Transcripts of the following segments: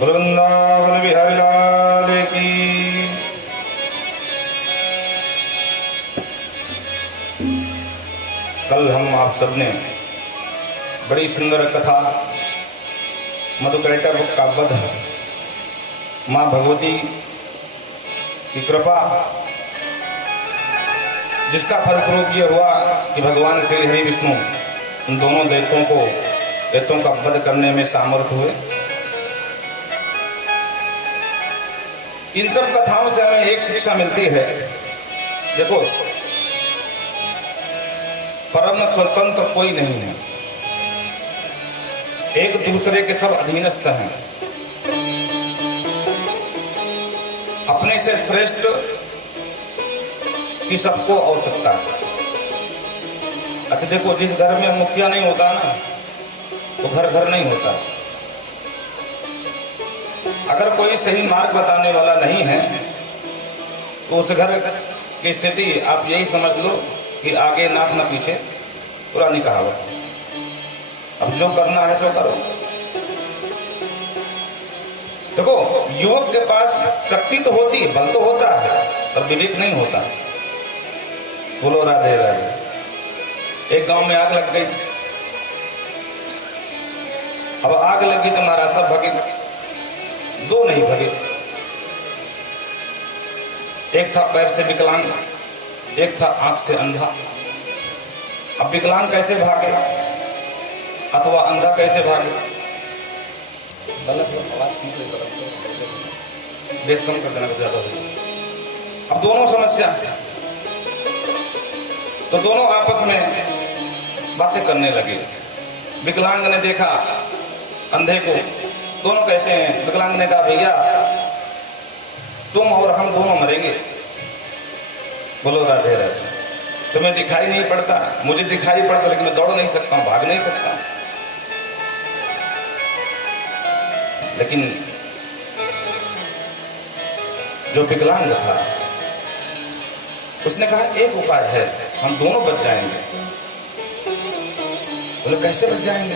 वृंदावन बिहारी लाल की। कल हम आप सबने बड़ी सुंदर कथा मधुकैटभ का वध, माँ भगवती की कृपा, जिसका फलस्वरूप ये हुआ कि भगवान श्री हरि विष्णु उन दोनों दैत्यों का वध करने में सामर्थ हुए। इन सब कथाओं से हमें एक शिक्षा मिलती है। देखो, परम स्वतंत्र कोई नहीं है, एक दूसरे के सब अधीनस्थ हैं। अपने से श्रेष्ठ की सबको आवश्यकता है। अच्छा देखो, जिस घर में मुखिया नहीं होता ना, तो घर नहीं होता। अगर कोई सही मार्ग बताने वाला नहीं है तो उस घर की स्थिति आप यही समझ लो कि आगे नाक न पीछे, पुरानी कहावत। अब जो करना है सो करो। देखो, युवक के पास शक्ति तो होती है, बल तो होता है, पर विवेक नहीं होता। बोलो राधे राधे। एक गांव में आग लग गई। अब आग लगी तो महाराज सब भगे, दो नहीं भगे। एक था पैर से विकलांग, एक था आंख से अंधा। अब विकलांग कैसे भागे अथवा अंधा कैसे भागे? बेस कम कर देना ज्यादा हो। अब दोनों समस्या, तो दोनों आपस में बातें करने लगे। विकलांग ने देखा अंधे को, दोनों कहते हैं, विकलांग ने कहा भैया तुम और हम दोनों मरेंगे। बोलो राधे राधे। तुम्हें दिखाई नहीं पड़ता, मुझे दिखाई पड़ता, लेकिन मैं दौड़ नहीं सकता हूं, भाग नहीं सकता हूं। लेकिन जो विकलांग था उसने कहा एक उपाय है, हम दोनों बच जाएंगे। बोले कैसे बच जाएंगे?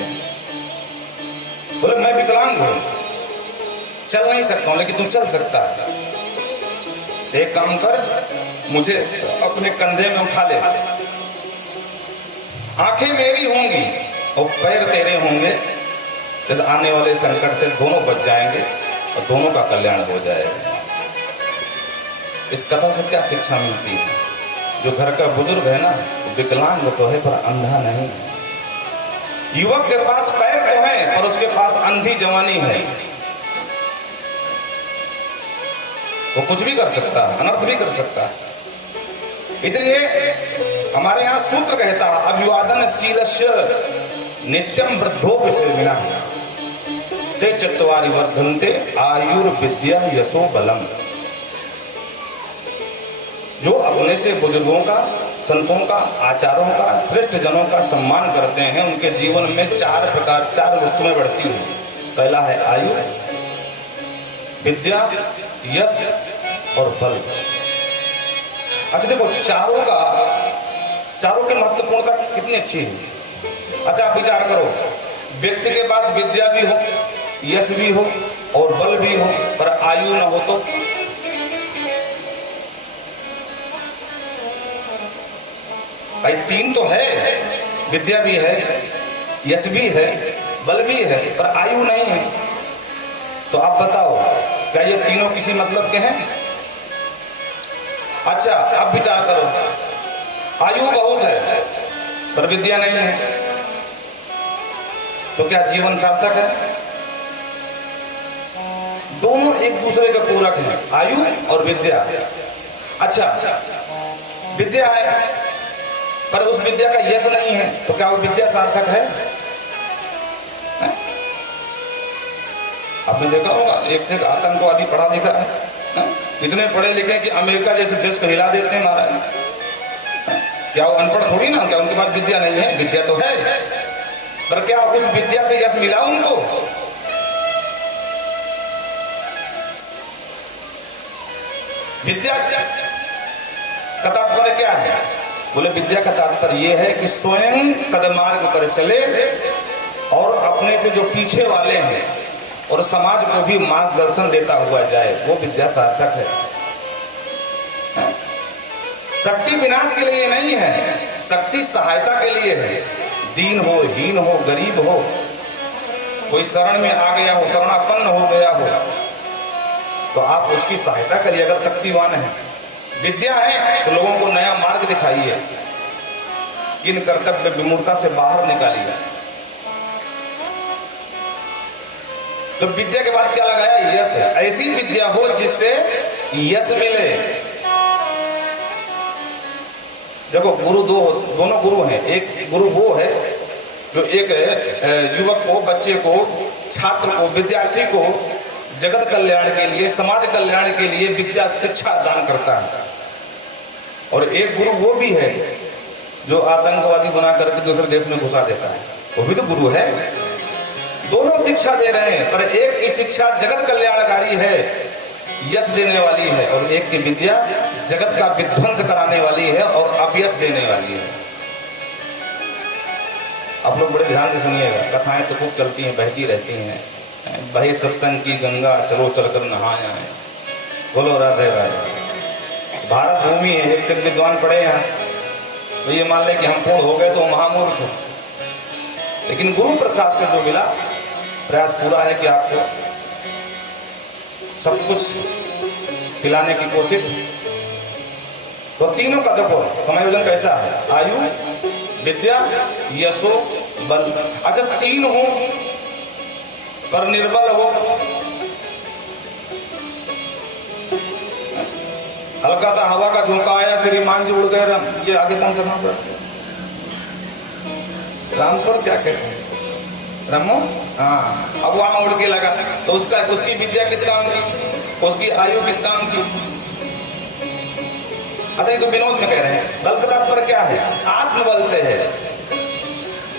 बोले मैं विकलांग हूं, चल नहीं सकता हूं, लेकिन तू चल सकता है। एक काम कर, मुझे अपने कंधे में उठा ले। आंखें मेरी होंगी और पैर तेरे होंगे। जैसे आने वाले संकट से दोनों बच जाएंगे और दोनों का कल्याण हो जाएगा। इस कथा से क्या शिक्षा मिलती है? जो घर का बुजुर्ग है ना, विकलांग तो है पर अंधा नहीं। युवक के पास पैर तो है पर उसके पास अंधी जवानी है। वो कुछ भी कर सकता है, अनर्थ भी कर सकता है। इसलिए हमारे यहाँ सूत्र कहता है, अभिवादनशीलस्य नित्यम वृद्धोपि सेविना ते चत्वारि वर्धन्ते आयुर्विद्या यशो बलम। जो अपने से बुजुर्गों का, संतों का, आचार्यों का, श्रेष्ठ जनों का सम्मान करते हैं, उनके जीवन में चार वस्तुएं बढ़ती हैं। पहला है आयु, विद्या, यश और बल। अच्छा देखो, चारों की महत्वपूर्णता कितनी अच्छी है। अच्छा आप विचार करो, व्यक्ति के पास विद्या भी हो, यश भी हो और बल भी हो, पर आयु ना हो तो? भाई तीन तो है, विद्या भी है, यश भी है, बल भी है, पर आयु नहीं है। तो आप बताओ, क्या ये तीनों किसी मतलब के हैं? अच्छा अब विचार करो, आयु बहुत है पर विद्या नहीं है, तो क्या जीवन सार्थक है? दोनों एक दूसरे के पूरक हैं, आयु और विद्या। अच्छा विद्या है पर उस विद्या का यश नहीं है, तो क्या वो विद्या सार्थक है? आपने देखा होगा, एक से एक आतंकवादी पढ़ा लिखा है, इतने पढ़े लिखे कि अमेरिका जैसे देश को हिला देते हैं महाराज। क्या वो अनपढ़ थोड़ी ना, क्या उनके पास विद्या नहीं है? विद्या तो है, पर क्या उस विद्या से यश मिला उनको? विद्या का तात्पर्य क्या है? बोले विद्या का तात्पर्य यह है कि स्वयं सदमार्ग पर चले और अपने से जो पीछे वाले हैं और समाज को भी मार्गदर्शन देता हुआ जाए, वो विद्या सार्थक है। शक्ति विनाश के लिए नहीं है, शक्ति सहायता के लिए है। दीन हो, हीन हो, गरीब हो, कोई शरण में आ गया हो, शरणापन्न हो गया हो, तो आप उसकी सहायता करिए अगर शक्तिवान है। विद्या है तो लोगों को नया मार्ग दिखाइए, इन कर्तव्य विमूढ़ता से बाहर निकालिए। तो विद्या के बाद क्या लगाया? यश। ऐसी विद्या हो जिससे यश मिले। देखो गुरु दोनों गुरु हैं। एक गुरु वो है जो एक युवक को, बच्चे को, छात्र को, विद्यार्थी को जगत कल्याण के लिए, समाज कल्याण के लिए विद्या शिक्षा दान करता है। और एक गुरु वो भी है जो आतंकवादी बना करके दूसरे देश में घुसा देता है, वो भी तो गुरु है। दोनों शिक्षा दे रहे हैं, पर एक की शिक्षा जगत कल्याणकारी है, यश देने वाली है, और एक की विद्या जगत का विध्वंस कराने वाली है और अपयश देने वाली है। आप लोग बड़े ध्यान से सुनिएगा, कथाएं तो खूब चलती हैं, बहती रहती हैं। बहे सत्संग की गंगा, चलो चलकर नहाया है। बोलो राधे राधे। भारत भूमि है, एक से विद्वान पढ़े यहाँ तो ये मान लें कि हम पूर्ण हो गए तो महामूर्ख हो। लेकिन गुरु प्रसाद से जो मिला, प्रयास पूरा है कि आपको सब कुछ खिलाने की कोशिश। तो तीनों का देखो समायोजन कैसा है? आयु, विद्या, यशो, बल। अच्छा, तीन हो पर निर्बल हो, हल्का सा हवा का झोंका आया, श्रीमान जी उड़ गए राम। ये आगे कौन करना पड़ा? राम पर क्या कहते हैं? रामो, हाँ, अब वहां उड़ के लगा तो उसकी विद्या किस काम की, उसकी आयु किस काम की? अच्छा, ये तो विनोद में कह रहे हैं। बल का तात्पर्य क्या है? आत्मबल से है।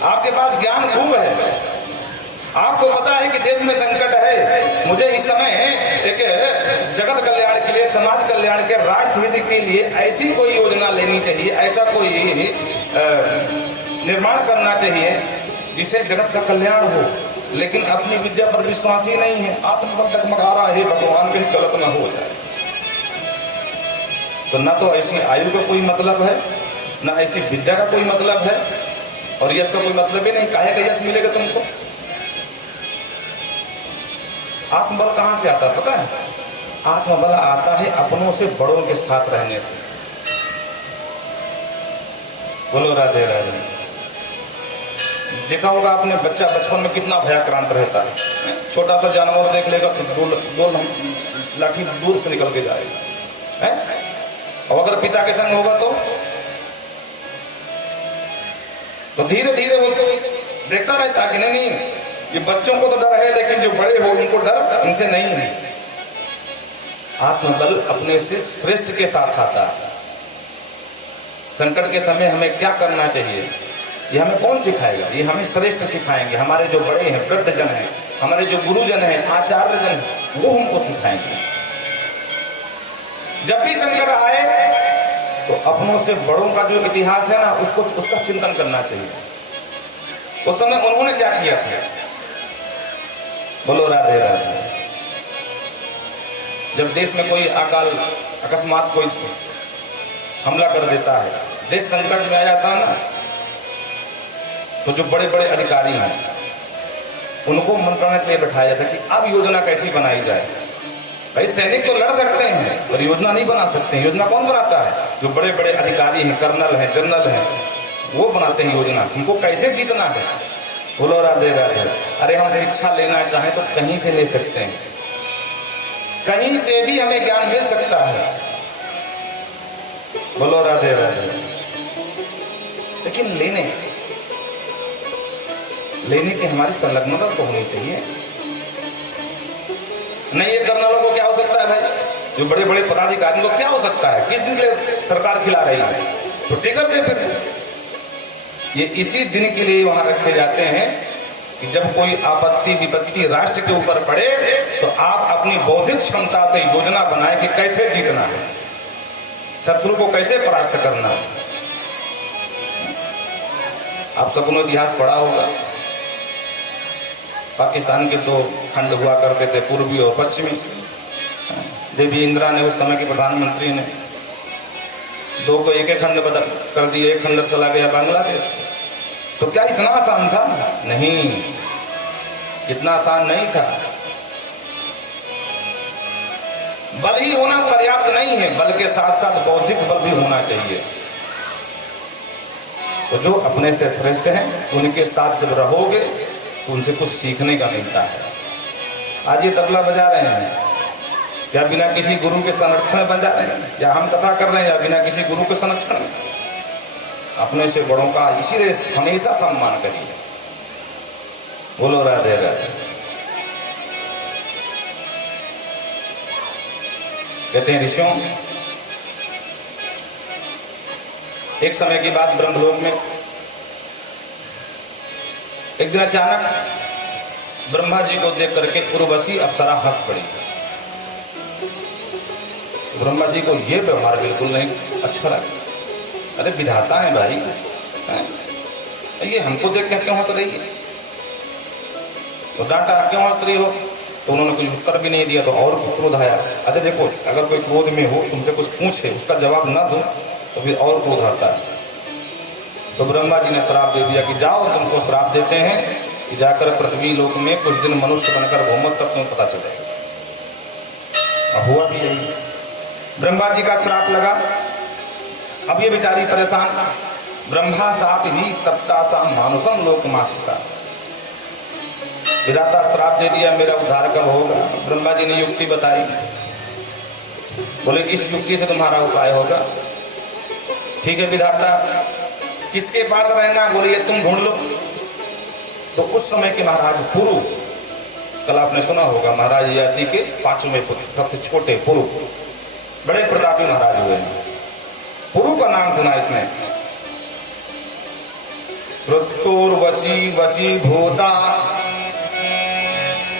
आपके पास ज्ञान खूब है, आपको पता है कि देश में संकट है, मुझे इस समय एक जगत कल्याण के लिए, समाज कल्याण के, राष्ट्र हित के लिए ऐसी कोई योजना लेनी चाहिए, ऐसा कोई निर्माण करना चाहिए जिसे जगत का कल्याण हो। लेकिन अपनी विद्या पर विश्वास ही नहीं है, आत्मबल डगमगा रहा है, भगवान कहीं गलत न हो जाए। तो न तो ऐसी आयु का कोई मतलब है, न ऐसी विद्या का कोई मतलब है, और यश का कोई मतलब ही नहीं। काहे का यश मिलेगा तुमको? आत्मबल कहां से आता है पता है? आत्मबल आता है अपनों से बड़ों के साथ रहने से। बोलो राधे राधे। देखा होगा आपने, बच्चा बचपन में कितना भयाक्रांत रहता है, छोटा सा जानवर देख लेगा तो दो लाठी दूर से निकल के जाएगा है? और अगर पिता के संग होगा तो धीरे धीरे वो देखता रहता है कि नहीं, ये बच्चों को तो डर है, लेकिन जो बड़े हो उनको डर इनसे नहीं है। आत्मबल अपने से श्रेष्ठ के साथ आता है। संकट के समय हमें क्या करना चाहिए, ये हमें कौन सिखाएगा? ये हमें श्रेष्ठ सिखाएंगे, हमारे जो बड़े हैं, वृद्ध जन हैं, हमारे जो गुरुजन हैं, आचार्य जन, वो हमको सिखाएंगे। जब भी संकट आए तो अपनों से बड़ों का जो इतिहास है ना, उसका चिंतन करना चाहिए। उस समय उन्होंने क्या किया था? बोलो राधे राधे। जब देश में कोई अकाल अकस्मात कोई हमला कर देता है, देश संकट में आ जाता है ना, तो जो बड़े बड़े अधिकारी हैं उनको मंत्रालय के लिए बैठाया जाता है कि अब योजना कैसी बनाई जाए। भाई सैनिक तो लड़ सकते हैं पर योजना नहीं बना सकते हैं। योजना कौन बनाता है? जो बड़े बड़े अधिकारी हैं, कर्नल हैं, जनरल हैं, वो बनाते हैं योजना। उनको कैसे जीतना है। बोलो राधे राधे। अरे हम शिक्षा लेना चाहें तो कहीं से ले सकते हैं, कहीं से भी हमें ज्ञान मिल सकता है। बोलो राधे राधे। लेकिन लेने की हमारी संलग्नता तो होनी चाहिए। नहीं, ये कर्नलों को क्या हो सकता है भाई, जो बड़े बड़े पदाधिकारी को क्या हो सकता है? किस दिन के लिए सरकार खिला रही है? छुट्टी कर दे फिर। ये इसी दिन के लिए वहां रखे जाते हैं कि जब कोई आपत्ति विपत्ति राष्ट्र के ऊपर पड़े तो आप अपनी बौद्धिक क्षमता से योजना बनाएं कि कैसे जीतना है, शत्रु को कैसे परास्त करना है। आप सबने इतिहास पढ़ा होगा, पाकिस्तान के 2 खंड हुआ करते थे, पूर्वी और पश्चिमी। देवी इंदिरा ने, उस समय के प्रधानमंत्री ने, 2 को एक खंड बदल कर दिया, एक खंड चला गया बांग्लादेश। तो क्या इतना आसान था? नहीं, इतना आसान नहीं था। बल ही होना पर्याप्त नहीं है, बल के साथ साथ बौद्धिक बल भी होना चाहिए। तो जो अपने से श्रेष्ठ हैं उनके साथ जब रहोगे तो उनसे कुछ सीखने का मिलता है। आज ये तबला बजा रहे हैं, या बिना किसी गुरु के संरक्षण में बजा रहे हैं, या हम कथा कर रहे हैं, या बिना किसी गुरु के संरक्षण में। अपने से बड़ों का इसीलिए हमेशा सम्मान करिए। बोलो राधे राधे। कहते हैं ऋषियों, एक समय की बात, ब्रह्मलोक में एक दिन अचानक ब्रह्मा जी को देख करके उर्वशी अप्सरा हंस पड़ी। ब्रह्मा जी को यह व्यवहार बिल्कुल नहीं अच्छा लगा। अरे विधाता है भाई, ये हमको देख के क्यों हंस रही है? तो डांटा, क्यों हंस रही हो? तो उन्होंने कुछ उत्तर भी नहीं दिया, तो और क्रोध आया। अच्छा देखो, अगर कोई क्रोध में हो, तुमसे कुछ पूछे, उसका जवाब ना दो तो फिर और क्रोध आता है। तो ब्रह्मा जी ने श्राप दे दिया कि जाओ, तुमको श्राप देते हैं कि जाकर पृथ्वी लोक में कुछ दिन मनुष्य बनकर घूमो, तब तुम्हें पता चलेगा। अब हुआ भी यही, ब्रह्मा जी का श्राप लगा। अब ये बेचारी परेशान, ब्रह्मा साप ही तप्ता सा मानुषम लोक मास्ता। विधाता श्राप दे दिया, मेरा उद्धार कब होगा? ब्रह्मा जी ने युक्ति बताई, बोले इस युक्ति से तुम्हारा उपाय होगा। ठीक है विधाता, किसके पास रहना? बोले ये तुम ढूंढ लो। तो उस समय के महाराज पुरु, कल आपने सुना होगा, महाराज ययाति के 5वें पुत्र, सबसे छोटे पुरु, बड़े प्रतापी महाराज हुए। पुरु का नाम सुना इसने। वशी वशी भूता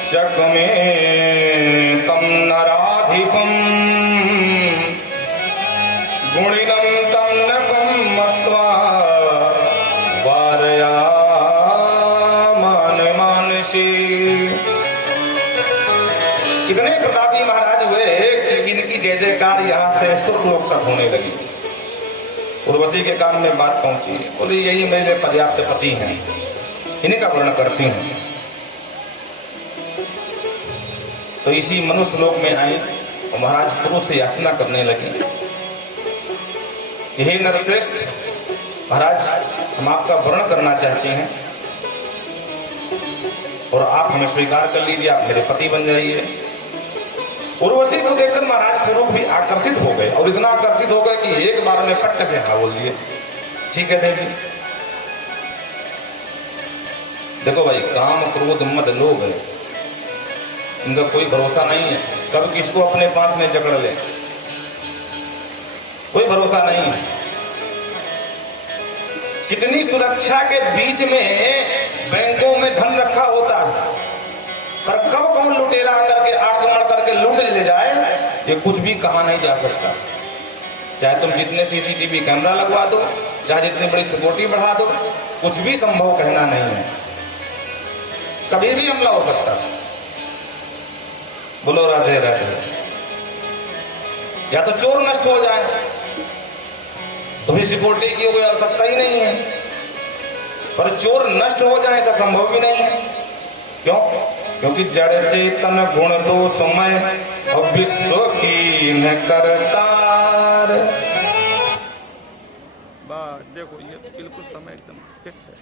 चक में तम नराधिपम गुणिनम तम नकम मत्वा वारया मान मानसी। कितने प्रतापी महाराज हुए कि इनकी जय जयकार यहाँ से सुरलोक तक होने लगी। उर्वशी के कान में बात पहुंची, बोले यही मेरे पर्याप्त पति हैं, इन्हीं का वर्णन करती हूँ। तो इसी मनुष्य लोक में आई और महाराज पुरु से याचना करने लगी, हे नरश्रेष्ठ महाराज, हम आपका वर्णन करना चाहते हैं और आप हमें स्वीकार कर लीजिए, आप मेरे पति बन जाइए। उर्वशी को देखकर महाराज पुरु भी आकर्षित हो गए, और इतना आकर्षित हो गए कि एक बार में पट्ट से हाँ बोल दिए। ठीक है देवी। देखो भाई, काम क्रोध मद लोभ है, इनका कोई भरोसा नहीं है, कब किसको अपने पास में जकड़ ले, कोई भरोसा नहीं है। कितनी सुरक्षा के बीच में बैंकों में धन रखा होता है, पर कब कौन लुटेरा करके आक्रमण करके लूट ले जाए, ये कुछ भी कहा नहीं जा सकता। चाहे तुम जितने सीसीटीवी कैमरा लगवा दो, चाहे जितनी बड़ी सिक्योरिटी बढ़ा दो, कुछ भी संभव कहना नहीं है, कभी भी हमला हो सकता है। बोलो राधे राधे। या तो चोर नष्ट हो जाए तो भी सिक्योरिटी की कोई आवश्यकता ही नहीं है, पर चोर नष्ट हो जाए ऐसा संभव भी नहीं है। क्यों? क्योंकि जड़ चेतन गुण दो समय और विश्व की न करतार। देखो ये बिल्कुल समय एकदम फिट है।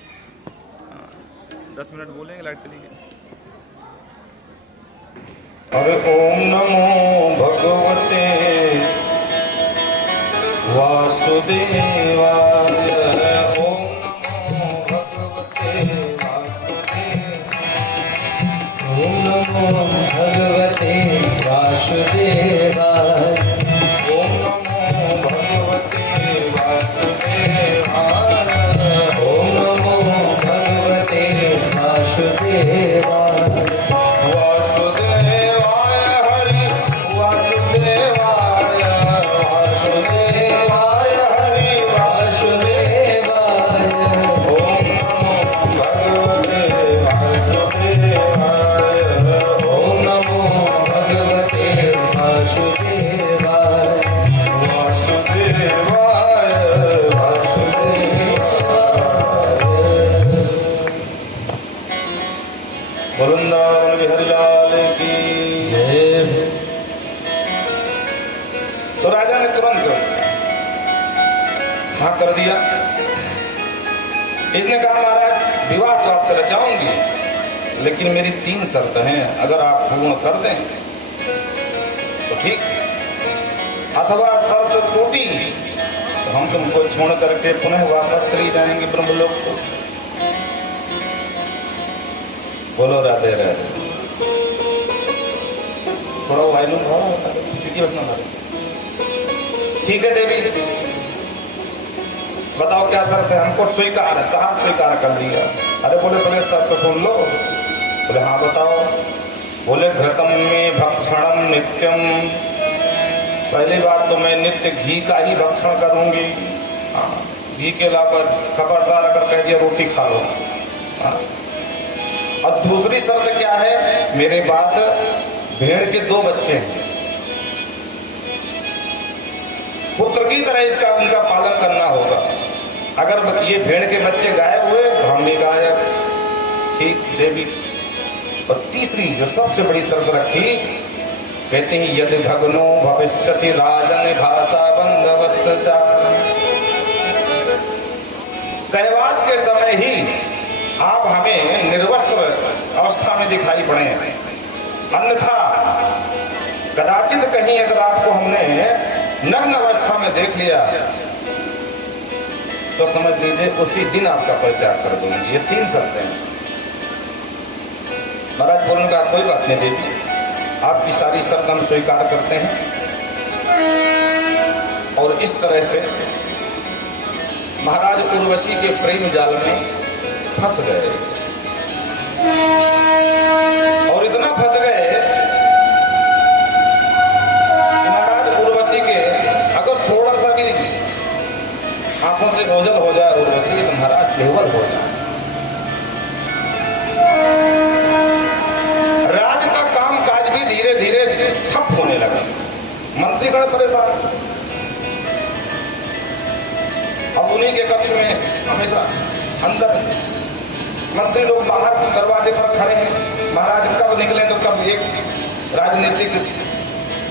10 मिनट बोलेंगे, लाइट चली गई। अरे ओम नमो भगवते वासुदेवाय। ओम नमो भगवते वासुदेवाय। ओम नमो भगवते वासुदेवाय। ओम नमो भगवते वासुदेवाय। वासुदेवाय हरि वासुदेवाय। ओम वृंदावन बिहारी लाल की जय। तो राजा ने तुरंत हाँ कर दिया। इसने कहा महाराज विवाह तो आपसे रचाऊंगी, लेकिन मेरी 3 शर्त हैं, अगर आप पूर्ण कर दें तो ठीक, अथवा शर्त टूटी तो हम तुमको छोड़ करके पुनः वापस चली जाएंगे ब्रह्मलोक को। बोलो राधे राधे। थोड़ा वायु बसना। ठीक है देवी, बताओ क्या शर्त है? हमको स्वीकार है, साथ स्वीकार कर दिया। अरे बोले पहले शर्त तो सुन लो। बोले हाँ बताओ। बोले घृतम में भक्षणम नित्यम, पहली बात तो मैं नित्य घी का ही भक्षण करूंगी। हाँ, घी के अलावा खबरदार अगर कह दिया रोटी खा लो। हाँ। और दूसरी शर्त क्या है? मेरे पास भेड़ के 2 बच्चे हैं, पुत्र की तरह इसका उनका पालन करना होगा। अगर ये भेड़ के बच्चे गायब हुए तो हम भी गायब। ठीक देवी। और तीसरी जो सबसे बड़ी शर्त रखी, कहते हैं यदि भगनो भविष्यति राजन भाषा बंधवस्चा, सहवास के समय ही आप हमें निर्वस्त्र अवस्था में दिखाई पड़े, अन्यथा कदाचित कहीं अगर आपको हमने नग्न अवस्था में देख लिया तो समझ लीजिए उसी दिन आपका परित्याग कर दूंगी। ये 3 शर्तें हैं। महाराज बोलने का कोई बात नहीं देवी, आपकी सारी शर्त हम स्वीकार करते हैं। और इस तरह से महाराज उर्वशी के प्रेम जाल में फंस गए, और इतना फंस गए कि महाराज उर्वशी के अगर थोड़ा सा भी आंखों से ओझल हो जाए उर्वशी तो महाराज बेवल हो जाए। राज का काम काज भी धीरे धीरे ठप होने लगा। मंत्रीगण परेशान। अब उन्हीं के कक्ष में हमेशा अंदर मंत्री लोग बाहर दरवाजे पर खड़े हैं। महाराज कब निकले तो कब एक राजनीतिक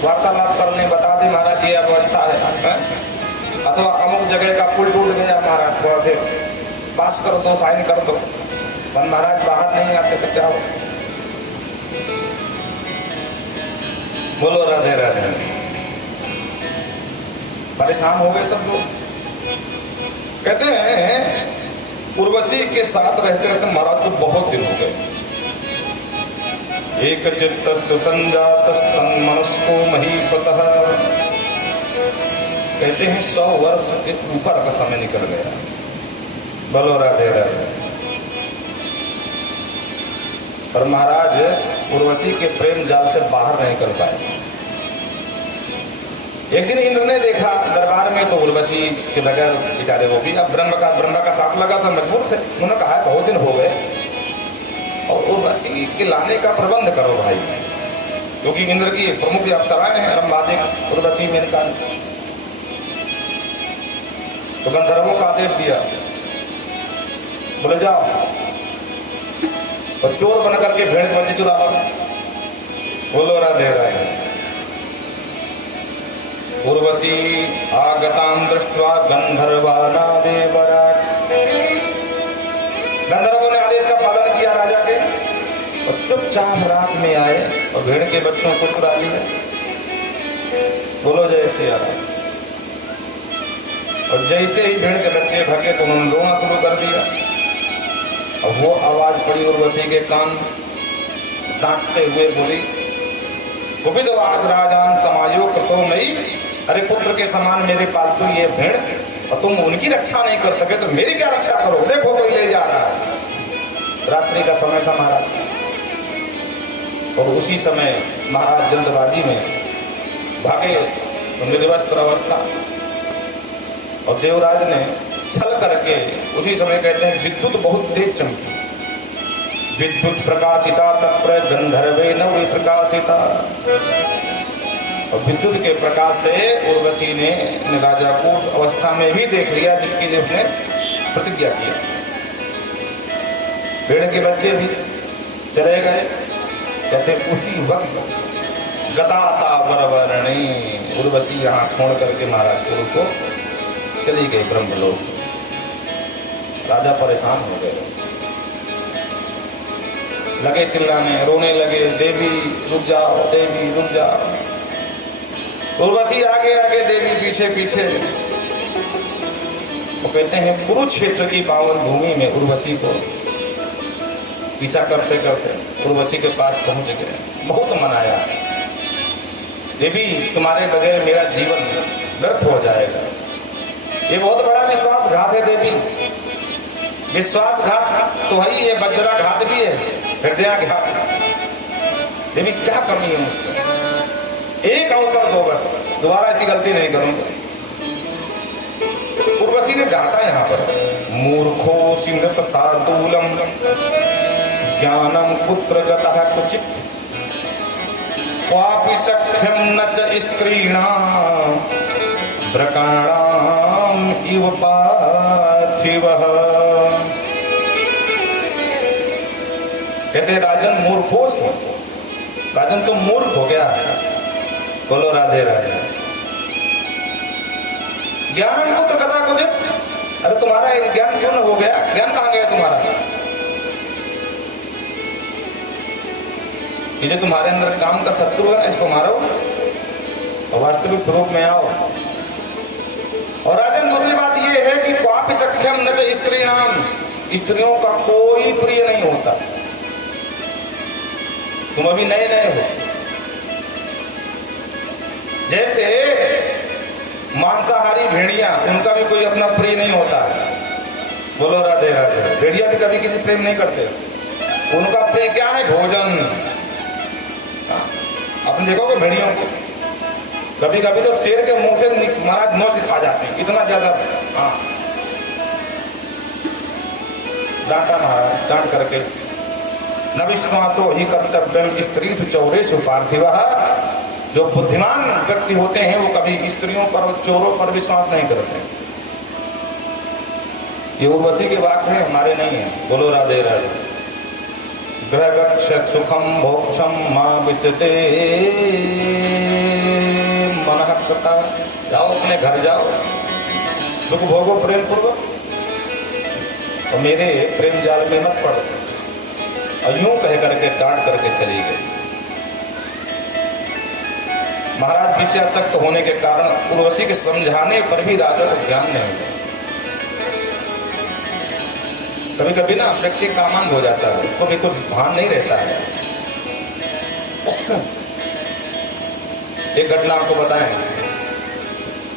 वार्तालाप करने बता दे महाराज ये अवस्था है, अथवा अमुक जगह का पुल टूट गया महाराज थोड़ा देर पास कर दो, साइन कर दो। पर महाराज बाहर नहीं आते तो क्या हो? बोलो राधे राधे। परेशान हो गए सब लोग। कहते हैं उर्वशी के साथ रहते रहते महाराज को बहुत दिन हो गए। एक चित्तस्तु संजातस्तन मनस्को महीपतः, कहते हैं 100 वर्ष के ऊपर का समय निकल गया। बोलो राधे राधे। पर महाराज उर्वशी के प्रेम जाल से बाहर नहीं कर पाए। एक दिन इंद्र ने देखा दरबार में तो उर्वशी के बगैर बेचारे वो भी अब ब्रह्म का साथ लगा तो मजबूर थे। उन्होंने कहा बहुत दिन हो गए और उर्वशी के लाने का प्रबंध करो भाई, क्योंकि इंद्र की प्रमुख अप्सराएं हैं रंबादिक उर्वशी मेनका। तो गंधर्वों का आदेश दिया, बोले जाओ और चोर बन करके भेड़ के बच्चे चुरा लो। बोलो राधे राधे। उर्वशी आगतां दृष्ट्वा गंधर्वानादेवराट, गंधर्वों ने आदेश का पालन किया राजा के और चुपचाप रात में आए और भेड़ के बच्चों को चुरा लिए। बोलो जय श्री राम। और जैसे ही भेड़ के बच्चे भगे तो उन्होंने रोना शुरू कर दिया। और वो आवाज पड़ी उर्वशी के कान, डांटते हुए बोली, कुपितवाद राजान समायो कृतो मयि, अरे पुत्र के समान मेरे पालतू ये भेड़, और तुम उनकी रक्षा नहीं कर सके तो मेरी क्या रक्षा करो? देखो कोई ले जा रहा है। रात्रि का समय था महाराज, और उसी समय महाराज जल्दबाजी में भागे तो निर्वस्त्र अवस्था, और देवराज ने छल करके उसी समय कहते हैं विद्युत बहुत तेज चमकी। विद्युत प्रकाशिता तत्र गंधर्वे न प्रकाशिता, और विद्युत के प्रकाश से उर्वशी ने राजा को अवस्था में भी देख लिया जिसके लिए उसने प्रतिज्ञा की। भेड़ के बच्चे भी चले गए। कहते उसी वक्त गदासा वरवरणी, उर्वशी यहाँ छोड़ करके महाराज गुरु को चली गई ब्रह्मलोक। राजा परेशान हो गए, लगे चिल्लाने, रोने लगे, देवी रुक जाओ, देवी रुक जाओ। उर्वशी आगे आगे, देवी पीछे पीछे। वो कहते हैं कुरुक्षेत्र की पावन भूमि में उर्वशी को पीछा करते करते उर्वशी के पास पहुंच गए। बहुत मनाया, देवी तुम्हारे बगैर मेरा जीवन व्यर्थ हो जाएगा। ये बहुत बड़ा विश्वासघात है देवी। विश्वासघात तो है ही, ये वज्राघात भी है, हृदयाघात। देवी क्या कमी है मुझसे, एक अवसर दो बस, दोबारा ऐसी गलती नहीं करूंगा। उर्वशी ने डांटा यहाँ पर, मूर्खो सिंह सार्दूलम ज्ञानम पुत्र गतः कुचित क्वापि सख्यम न च स्त्रीणां द्रकाणाम इव पार्थिवः। कहते राजन मूर्खोस, राजन तुम मूर्ख हो गया। बोलो राधे राधे। ज्ञान पुत्र कथा कुछ, अरे तुम्हारा ज्ञान क्यों न हो गया, ज्ञान कहाँ गया तुम्हारा? ये जो तुम्हारे अंदर काम का शत्रु है, इसको मारो और वास्तविक स्वरूप में आओ। और राजन दूसरी बात ये है कि क्वापि सख्यम न च स्त्रीणाम, स्त्रियों का कोई प्रिय नहीं होता। तुम अभी नए नए हो, जैसे मांसाहारी भेड़िया, उनका भी कोई अपना प्रिय नहीं होता। बोलो राधे राधे। भेड़िया भी कभी किसी प्रेम नहीं करते, उनका प्रिय क्या है? भोजन। आपने देखोगे भेड़ियों को, कभी कभी तो शेर के मुंह पे महाराज नोच खा जाते हैं, इतना ज्यादा। हाँ, डांटा महाराज, डांट करके न विश्वासो ही कर्तव्यम स्त्री चौरेषु पार्थिवः। जो बुद्धिमान व्यक्ति होते हैं वो कभी स्त्रियों पर और चोरों पर विश्वास नहीं करते। ये उर्वशी के वाक्य हैं, हमारे नहीं है। बोलो राधे राधे। ग्रहगच्छ सुखम भोक्षम मां विशते मनः कृता। जाओ अपने घर जाओ, सुख भोगो प्रेम पूर्वक, और मेरे प्रेम जाल में मत पड़ो। और यूं कह करके डांट करके चली गई। महाराज विषयासक्त होने के कारण उर्वशी के समझाने पर भी राजा को ज्ञान नहीं मिला। कभी कभी ना व्यक्ति कामंद हो जाता है, उसको भी कुछ भान नहीं रहता है। एक घटना आपको बताएं,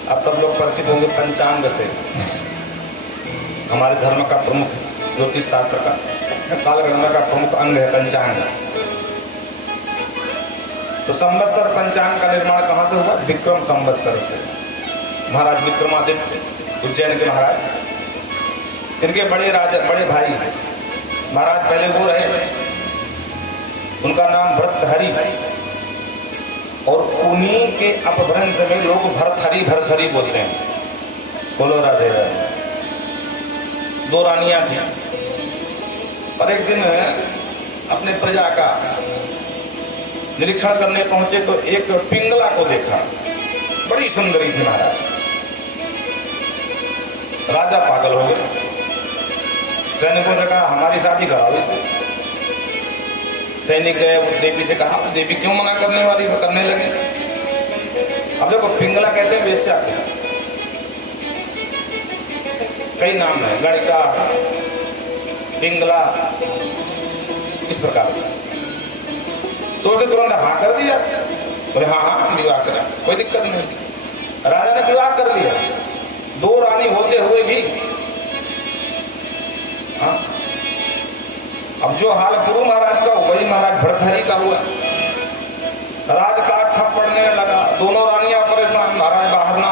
आप सब लोग परिचित होंगे पंचांग से। हमारे धर्म का प्रमुख ज्योतिष शास्त्र का कालगणना का प्रमुख अंग है पंचांग। तो संवत्सर पंचांग का निर्माण कहाँ से हुआ? विक्रम संवत्सर से। महाराज विक्रमादित्य उज्जैन के महाराज, इनके बड़े भाई महाराज पहले वो रहे, उनका नाम भर्तहरि, और उन्हीं के अपभ्रंश में लोग भर्तहरि बोलते हैं। बोलो राधे राधे। दो रानियां थी, पर एक दिन अपने प्रजा का निरीक्षण करने पहुंचे तो एक पिंगला को देखा, बड़ी सुंदरी थी महाराज। राजा पागल हो गए, सैनिकों से कहा हमारी शादी कराओ इससे। सैनिक गए, देवी से कहा, देवी क्यों मना करने वाली, तो करने लगे। अब देखो पिंगला कहते हैं वेश्या को, कई नाम है, गणिका, पिंगला, इस प्रकार से। तो उसने तुरंत हाँ कर दिया, बोले हाँ हाँ विवाह करा, कोई दिक्कत नहीं। राजा ने विवाह कर लिया, दो रानी होते हुए भी। हाँ, अब जो हाल गुरु महाराज का वही महाराज भर्तहरि का हुआ। राज का ठप पड़ने लगा, दोनों रानियां परेशान, महाराज बाहर ना।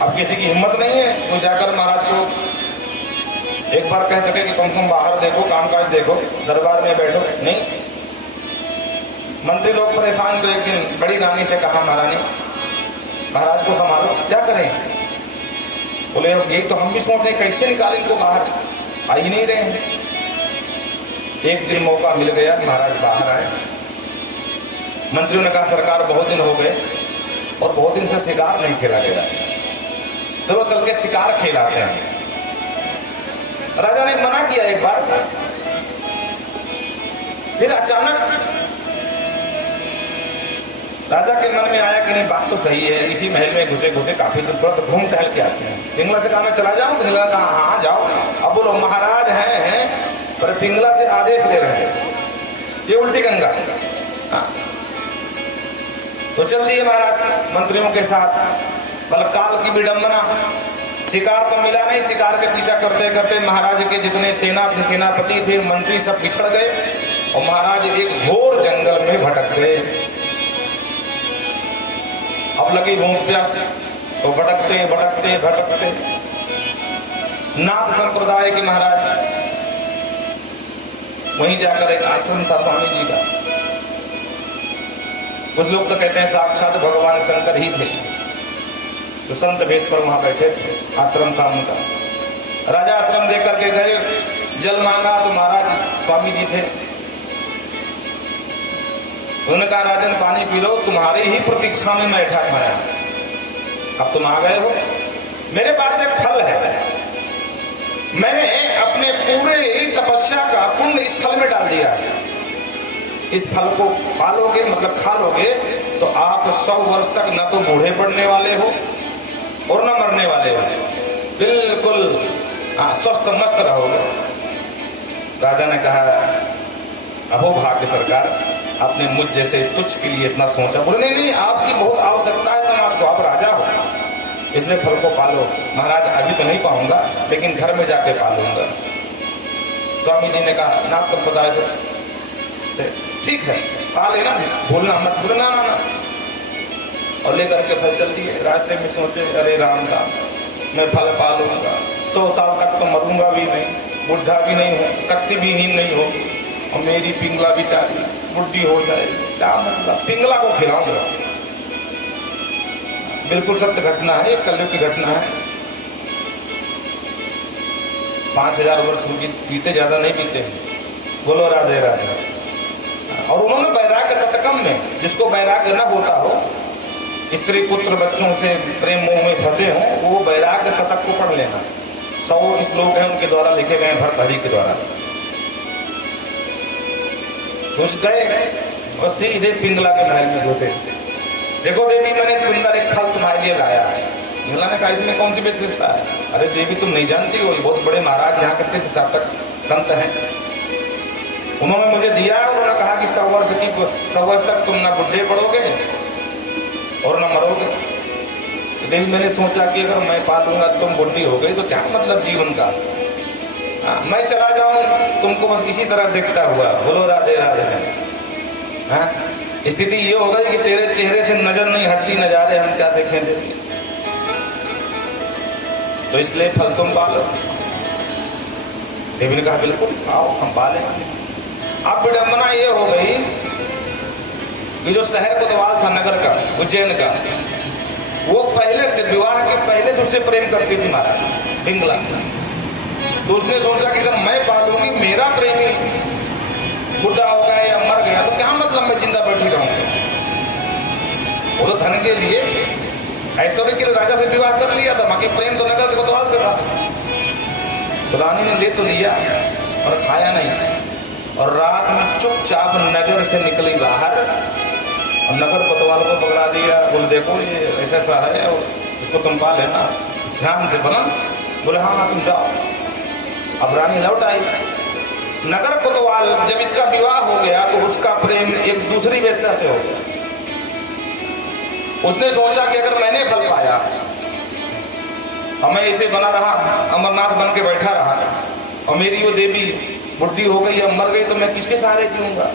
अब किसी की हिम्मत नहीं है तो जाकर महाराज को एक बार कह सके कि तुम बाहर देखो, कामकाज देखो, दरबार में बैठो, नहीं। मंत्री लोग परेशान, तो एक दिन बड़ी रानी से कहा, महारानी महाराज को संभालो, क्या करें? बोले यही तो हम भी सोच रहे कैसे निकालें इनको बाहर, आ ही नहीं रहे हैं। एक दिन मौका मिल गया, महाराज बाहर आए। मंत्रियों ने कहा सरकार बहुत दिन हो गए और बहुत दिन से शिकार नहीं खेला गया, चलो चल के शिकार खेलाते हैं। राजा ने मना किया एक बार, फिर अचानक राजा के मन में आया कि नहीं बात तो सही है, इसी महल में घुसे घुसे काफी दिन पर घूम टहल के आते हैं। पिंगला से कहा मैं चला जाऊं, पिंगला ने कहा हाँ जाओ। अब बोलो महाराज हैं पर पिंगला से आदेश ले रहे हैं, ये उल्टी गंगा। हाँ तो चल दिए महाराज मंत्रियों के साथ। बलकाल की विडंबना, शिकार तो मिला नहीं, शिकार के पीछा करते करते महाराज के जितने सेनापति थे, मंत्री सब बिछड़ गए और महाराज एक घोर जंगल में भटक गए। अब लगी भूख प्यास, तो भटकते भटकते भटकते नाथ संप्रदाय के महाराज वहीं जाकर एक आश्रम था स्वामी जी का। कुछ लोग तो कहते हैं साक्षात भगवान शंकर ही थे, तो संत भेष पर वहां बैठे थे, आश्रम था उनका। राजा आश्रम देख करके गए, जल मांगा तो महाराज स्वामी जी थे। उन्होंने कहा राजन पानी पी लो, तुम्हारी ही प्रतीक्षा में मैं बैठा था, अब तुम आ गए हो। मेरे पास एक फल है, मैंने अपने पूरे तपस्या का पुण्य इस फल में डाल दिया है। इस फल को पालोगे मतलब खा लोगे तो आप 100 वर्ष तक न तो बूढ़े पड़ने वाले हो और न मरने वाले हो, बिल्कुल स्वस्थ मस्त रहोगे। राजा ने कहा अहो भाग्य सरकार, आपने मुझ जैसे तुच्छ के लिए इतना सोचा। बोले नहीं, आपकी बहुत आवश्यकता है समाज को, आप राजा हो इसलिए फल को पालो। महाराज अभी तो नहीं पाऊंगा, लेकिन घर में जाके पालूंगा। स्वामी जी ने कहा नाथ संप्रदाय से ठीक है पा लेना, भूलना मत, भूलना ना। और लेकर के फल चल दिए। रास्ते में सोचे अरे राम राम, मैं फल पालूंगा, 100 साल तक तो मरूंगा भी नहीं, बुढ़ा भी नहीं हो, शक्ति भी हीन नहीं हो, और मेरी पिंगला बेचारी बुढ़ी हो जाएगी, क्या मतलब पिंगला को खिलाऊंगा। बिल्कुल सत्य घटना है, एक कलयुग की घटना है। 5000 वर्ष बीते, ज्यादा नहीं बीते, बोलो राधे राधे। और उन्होंने वैराग्य शतकम में, जिसको वैराग्य न होता हो, स्त्री पुत्र बच्चों से प्रेम मोह में फंसे हो, वो वैराग्य शतक को पढ़ लेना। 100 श्लोक हैं उनके द्वारा लिखे गए, भर्तहरि के द्वारा। घुस गए और सीधे पिंगला के महल में घुसे। देखो देवी, मैंने सुंदर एक फल तुम्हारे लिए लाया है। पिंगला ने कहा इसमें कौन सी विशेषता है? अरे देवी तुम नहीं जानती हो, ये बहुत बड़े महाराज यहाँ के सिद्ध साधक संत हैं, उन्होंने मुझे दिया। उन्होंने कहा कि 100 वर्ष तक तुम ना बुढ़े पड़ोगे और ना मरोगे। देवी मैंने सोचा कि अगर मैं पालूंगा तुम बुढ़ी हो गई तो क्या मतलब जीवन का, मैं चला जाऊं तुमको बस इसी तरह देखता हुआ। बोलो राधे राधे। हाँ स्थिति ये हो गई कि तेरे चेहरे से नजर नहीं हटती, नजारे हम क्या देखें देवी, तो इसलिए फल तुम पालो। देवी ने कहा बिल्कुल आओ हम पाले। अब विडंबना ये हो गई कि जो शहर कोतवाल था नगर का, उज्जैन का, वो पहले से विवाह के पहले से उससे प्रेम करती थी महाराज पिंगला। तो उसने सोचा कि अगर मैं पालूंगी, मेरा प्रेमी बुढ़ा हो गया या मर गया तो क्या मतलब मैं जिंदा बैठी रहूंगा। वो तो धन के लिए ऐश्वर्य के राजा से विवाह कर लिया था, बाकी प्रेम तो नगर के कोतवाल से था। तो रानी ने ले तो लिया और खाया नहीं, और रात में चुपचाप नगर से निकली बाहर और नगर कोतवाल को पकड़ा दिया। बोले देखो ये ऐसा सा है और इसको तुम पा लेना, ध्यान से बना। बोले हाँ तुम जाओ। अब रानी लौट आई। नगर कोतवाल जब इसका विवाह हो गया तो उसका प्रेम एक दूसरी वेश्या से हो गया। उसने सोचा कि अगर मैंने फल पाया और मैं इसे बना रहा, अमरनाथ बन के बैठा रहा, और मेरी वो देवी बुढ़ी हो गई या मर गई तो मैं किसके सहारे जीऊंगा।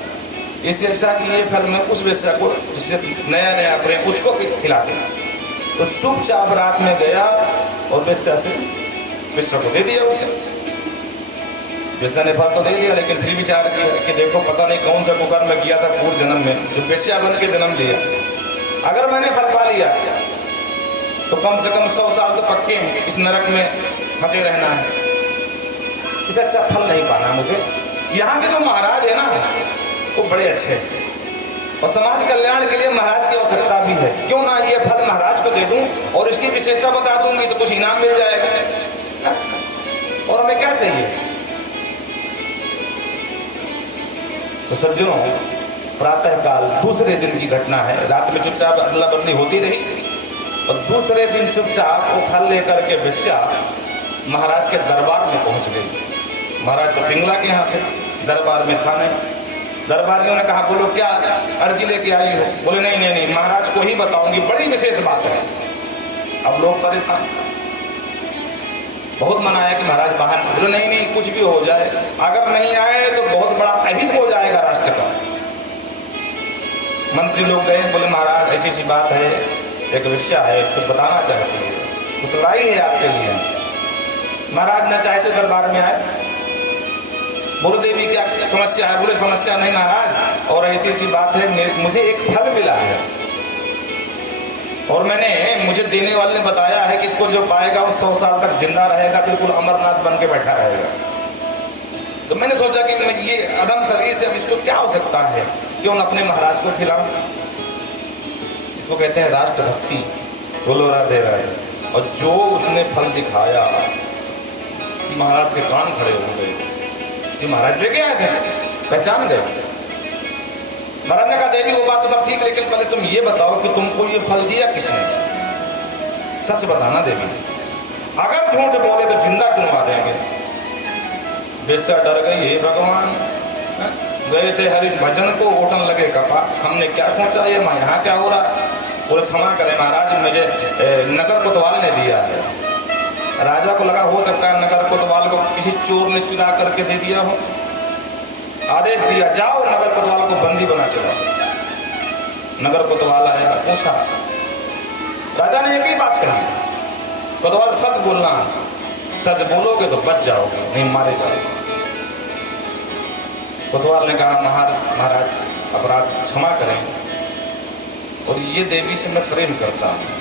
इससे अच्छा कि ये फल मैं उस वेश्या को, जिससे नया नया प्रेम, उसको खिला देना। तो चुपचाप रात में गया और वेश्या से वेश्या को दे दिया। उसने वेश्या ने फल तो दे दिया, लेकिन फिर विचार किया कि देखो पता नहीं कौन सा कुकर में किया था पूर्व जन्म में, जो वेश्या बन के जन्म लिया। अगर मैंने फल पा लिया तो कम से कम 100 साल तो पक्के इस नरक में फंसे रहना है। इससे अच्छा फल नहीं पाना मुझे, यहाँ के जो महाराज है ना वो बड़े अच्छे हैं और समाज कल्याण के लिए महाराज की आवश्यकता भी है। क्यों ना ये फल महाराज को दे दूं और इसकी विशेषता बता दूंगी तो कुछ इनाम मिल जाएगा। और हमें क्या चाहिए? तो सज्जनों, प्रातः काल दूसरे दिन की घटना है। रात में चुपचाप अदला बदली होती रही और दूसरे दिन चुपचाप वो फल लेकर के वेश्या महाराज के दरबार में पहुंच गई। महाराज तो पिंगला के यहाँ थे, दरबार में था नहीं। दरबारियों ने कहा बोलो क्या अर्जी लेके आई हो? बोले नहीं नहीं नहीं, महाराज को ही बताऊंगी, बड़ी विशेष बात है। अब लोग परेशान, बहुत मनाया कि महाराज बाहर। बोले नहीं नहीं, कुछ भी हो जाए, अगर नहीं आए तो बहुत बड़ा अहित हो जाएगा राष्ट्र का। मंत्री लोग गए, बोले महाराज ऐसी ऐसी बात है, एक विषय है, कुछ बताना चाहते हैं, कुछ लाई है आपके लिए। महाराज न चाहते दरबार में आए। बोलो देवी क्या समस्या है? बोले समस्या नहीं महाराज, और ऐसी ऐसी बात है, मुझे एक फल मिला है और मुझे देने वाले ने बताया है कि इसको जो पाएगा वो 100 साल तक जिंदा रहेगा, बिल्कुल अमरनाथ बन के बैठा रहेगा। तो मैंने सोचा कि मैं ये अदम शरीर से अब इसको क्या हो सकता है, क्यों न अपने महाराज को खिलाऊं। इसको कहते हैं राष्ट्रभक्ति। बोलो राधे राधे। और जो उसने फल दिखाया, महाराज के कान खड़े हो गए कि महाराज लेके आए थे, पहचान गए। महाराज ने कहा देवी वो बात तो सब ठीक, लेकिन पहले तुम ये बताओ कि तुमको ये फल दिया किसने? सच बताना देवी, अगर झूठ बोले तो जिंदा चुनवा देंगे। बेस्सा डर गई, हे भगवान, गए थे हरि भजन को, ओटन लगे कपास, हमने क्या सोचा ये यहाँ क्या हो रहा? बोले क्षमा करें महाराज, मुझे नगर कोतवाल ने दिया है। राजा को लगा हो सकता है नगर कोतवाल को किसी चोर ने चुरा करके दे दिया हो। आदेश दिया जाओ नगर कोतवाल को बंदी बना के लाओ। नगर कोतवाल आया, पूछा, राजा ने एक ही बात कही, कोतवाल सच बोलना, सच बोलोगे तो बच जाओगे, नहीं मारे जाओगे। कोतवाल ने कहा महाराज अपराध क्षमा करें, और ये देवी से मैं प्रेम करता हूँ,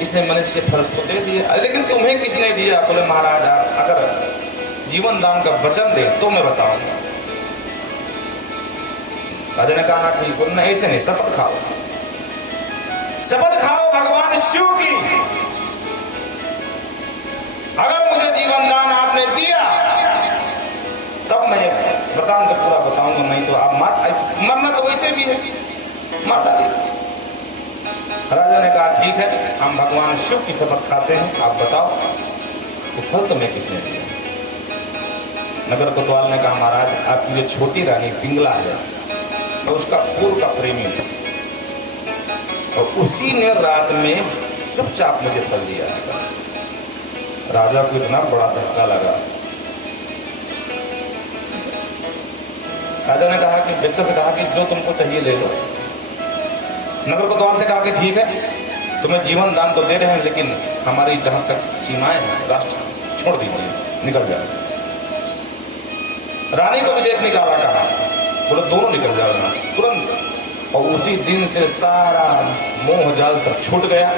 इसने मैंने से फल तो दे दिया, लेकिन तुम्हें किसने दिया? बोले महाराज अगर जीवन दान का वचन दे तो मैं बताऊंगा। राजा ने कहा ठीक, बोलना ऐसे नहीं, शपथ खाओ, शपथ खाओ भगवान शिव की, अगर मुझे जीवन दान आपने दिया तब मैं वरदान तो पूरा बताऊंगा, नहीं तो आप मरना तो वैसे भी है, मार डालिए। राजा ने कहा ठीक है, हम भगवान शिव की शपथ खाते हैं, आप बताओ कि फल तुम्हें किसने दिया? नगर कोतवाल ने कहा महाराज आपकी जो छोटी रानी पिंगला है, मैं उसका पूर्व का प्रेमी हूं, और उसी ने रात में चुपचाप मुझे फल दिया। राजा को इतना बड़ा धक्का लगा। राजा ने कहा कि बेशक से कहा कि जो तुमको चाहिए ले लो। नगर कोतवाल से कहा कि ठीक है, तुम्हें जीवन दान तो दे रहे हैं, लेकिन हमारी जहां तक सीमाएं हैं राष्ट्र छोड़ दीजिए, निकल जाए। रानी को विदेश निकाला, कहा बोलो दोनों निकल जाओ यहाँ तुरंत। और उसी दिन से सारा मोह जाल सब छूट गया।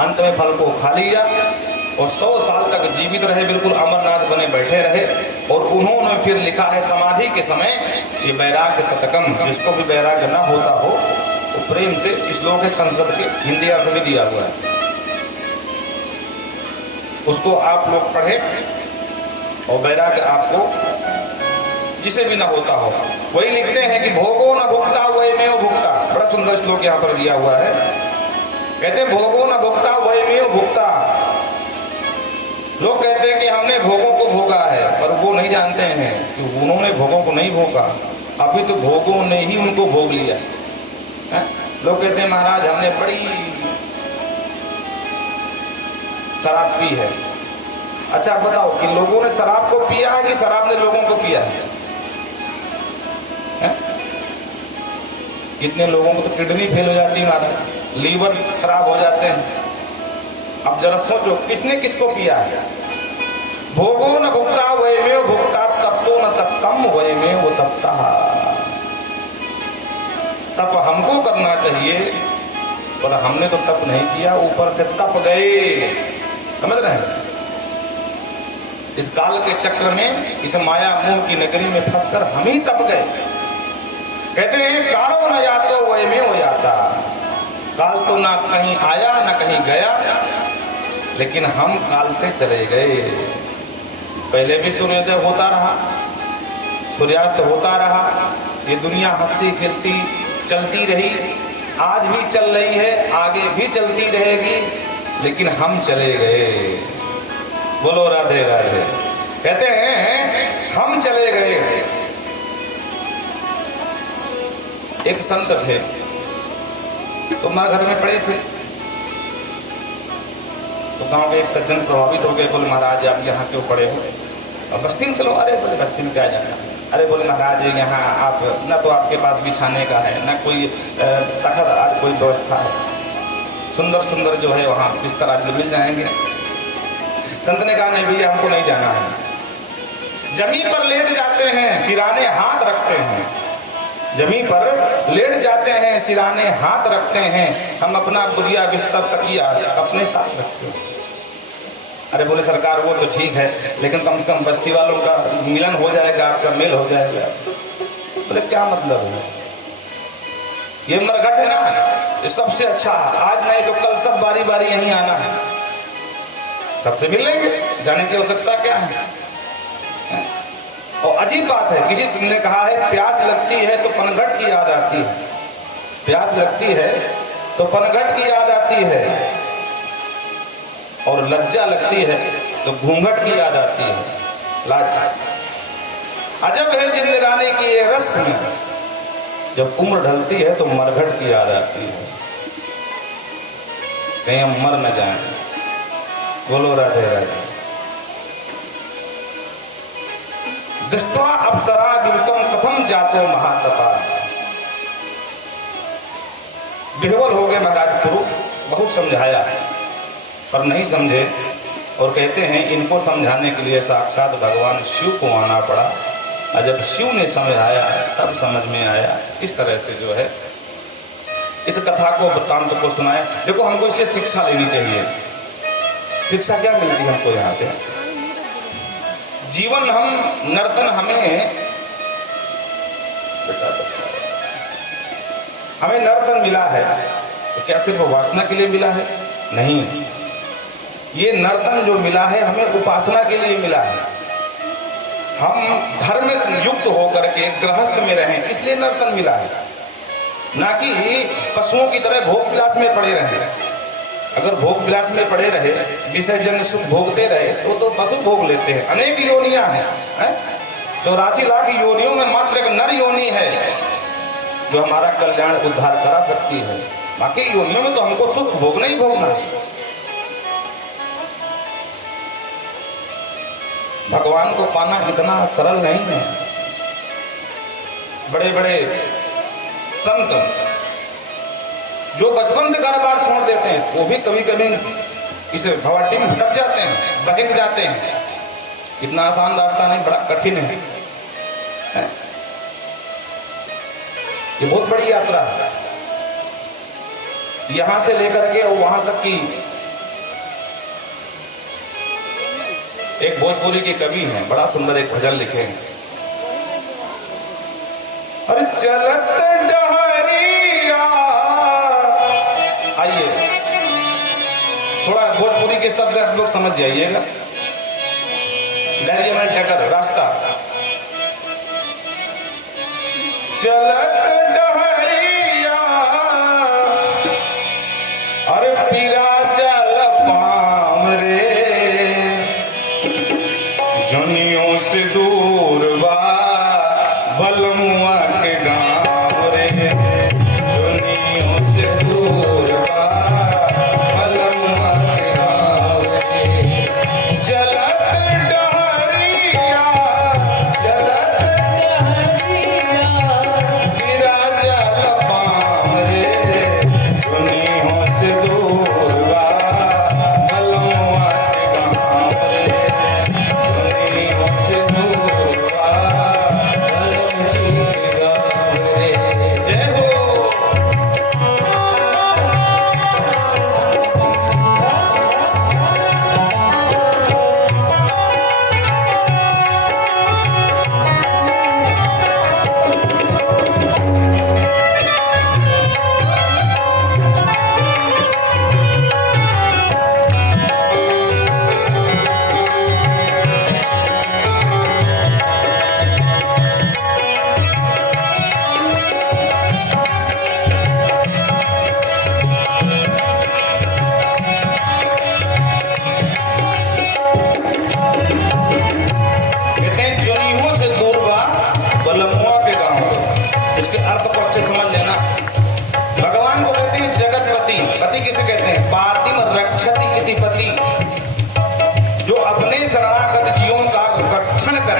अंत में फल को खा लिया और 100 साल तक जीवित रहे, बिल्कुल अमरनाथ बने बैठे रहे। और उन्होंने फिर लिखा है समाधि के समय, ये वैराग्य शतकम, जिसको भी वैराग्य ना होता हो तो प्रेम से, इस लोग के संसद के हिंदी अर्थ में दिया हुआ है, उसको आप लोग पढ़े और वैराग्य आपको जिसे भी ना होता हो। वही लिखते हैं कि भोगो न भुगता वही में भुगता, बड़ा सुंदर श्लोक यहाँ पर दिया हुआ है। कहते हैं भोगो न भुगता वही में भुगता। लोग कहते हैं कि हमने भोगों को भोगा है, पर वो नहीं जानते हैं कि उन्होंने भोगों को नहीं भोगा, अभी तो भोगों ने ही उनको भोग लिया है। लोग कहते हैं महाराज हमने बड़ी शराब पी है। अच्छा बताओ कि लोगों ने शराब को पिया है कि शराब ने लोगों को पिया है? कितने लोगों को तो किडनी फेल हो जाती है महाराज, लीवर खराब हो जाते हैं। अब जरा सोचो किसने किसको पिया है? भोगो न भुगता वही में भुगता, तप्तो न तप्तम वही में वो तपता। तप हमको करना चाहिए, पर हमने तो तप नहीं किया, ऊपर से तप गए। समझ रहे हैं? इस काल के चक्र में, इस माया मोह की नगरी में फंसकर हम ही तप गए। कहते हैं कालो न जातो वही में हो जाता, काल तो ना कहीं आया ना कहीं गया, लेकिन हम काल से चले गए। पहले भी सूर्योदय होता रहा, सूर्यास्त होता रहा, ये दुनिया हंसती खेलती चलती रही, आज भी चल रही है, आगे भी चलती रहेगी, लेकिन हम चले गए। बोलो राधे राधे। कहते हैं हम चले गए। एक संत थे, तो माँ घर में पड़े थे, तो गांव के एक सज्जन प्रभावित हो गए, बोले महाराज आप यहाँ क्यों पड़े हो, और बस्ती में चलो। अरे बोले बस्ती में क्या जाना। अरे बोले महाराज यहाँ आप ना तो आपके पास बिछाने का है, ना कोई तखत आज कोई व्यवस्था है, सुंदर सुंदर जो है वहाँ बिस्तर आज मिल जाएंगे। संत ने कहा नहीं भैया हमको नहीं जाना है। जमीन पर लेट जाते हैं, सिराने हाथ रखते हैं, जमीन पर लेट जाते हैं, सिराने हाथ रखते हैं, हम अपना बुढ़िया बिस्तर तकिया अपने साथ रखते हैं। अरे बोले सरकार वो तो ठीक है, लेकिन कम से कम बस्ती वालों का मिलन हो जाएगा, आपका मेल हो जाएगा। बोले क्या मतलब है, ये मरघट है ना, ये सबसे अच्छा है, आज नहीं तो कल सब बारी बारी यहीं आना है, सबसे मिल लेंगे, जाने की आवश्यकता क्या है। और अजीब बात है, किसी ने कहा है प्यास लगती है तो पनघट की याद आती है, प्यास लगती है तो पनघट की याद आती है, और लज्जा लगती है तो घूंघट की याद आती है, लाज। अजब है जिंदगानी की ये रस्म, जब उम्र ढलती है तो मरघट की याद आती है, कहीं हम मर न जाएं। बोलो राधे राधे। दृष्ट्वा अप्सरा दिवसम कथम जातो महातपा। विह्वल हो गए महाराज गुरु, बहुत समझाया पर नहीं समझे, और कहते हैं इनको समझाने के लिए साक्षात भगवान शिव को आना पड़ा, और जब शिव ने समझाया तब समझ में आया। इस तरह से जो है इस कथा को वृत्तांत को सुनाया। देखो हमको इससे शिक्षा लेनी चाहिए। शिक्षा क्या मिलती है हमको यहाँ से? जीवन हम नर्तन हमें नर्तन मिला है, तो क्या सिर्फ वासना के लिए मिला है? नहीं, ये नर्तन जो मिला है हमें उपासना के लिए मिला है। हम धर्म युक्त होकर के गृहस्थ में रहें, इसलिए नर्तन मिला है, ना कि पशुओं की तरह भोग विलास में पड़े रहें। अगर भोग विलास में पड़े रहे, विषय जन्य सुख भोगते रहे, तो पशु भोग लेते हैं। अनेक योनियां हैं, 84 लाख योनियों में मात्र एक नर योनि है जो हमारा कल्याण उद्धार करा सकती है। बाकी योनियों में तो हमको सुख भोगना ही भोगना है। भगवान को पाना इतना सरल नहीं है। बड़े बड़े संत जो बचपन से घर बार छोड़ देते हैं, वो भी कभी कभी इस भवाटी में भटक जाते हैं, बहक जाते हैं। इतना आसान रास्ता नहीं, बड़ा कठिन है। ये बहुत बड़ी यात्रा है, यहां से लेकर के वहां तक की। एक भोजपुरी के कवि हैं, बड़ा सुंदर एक भजन लिखे हैं। अरे चलत डहरिया, आइए थोड़ा भोजपुरी के शब्द आप लोग समझ जाइएगा। डहरिया में डगर रास्ता, चलत डहरिया, अरे पीरा चल पाम रे, जुनियों से दूर बा बलमुआ के गाँव रे, जुनियों से दूर बा बलमुआ के गाँव रे। चलत डहरिया, चलत डहरिया, पीरा चल पाम रे, जुनियों से दूर बा बलमुआ के गाँव रे, जुनियों से दूर बा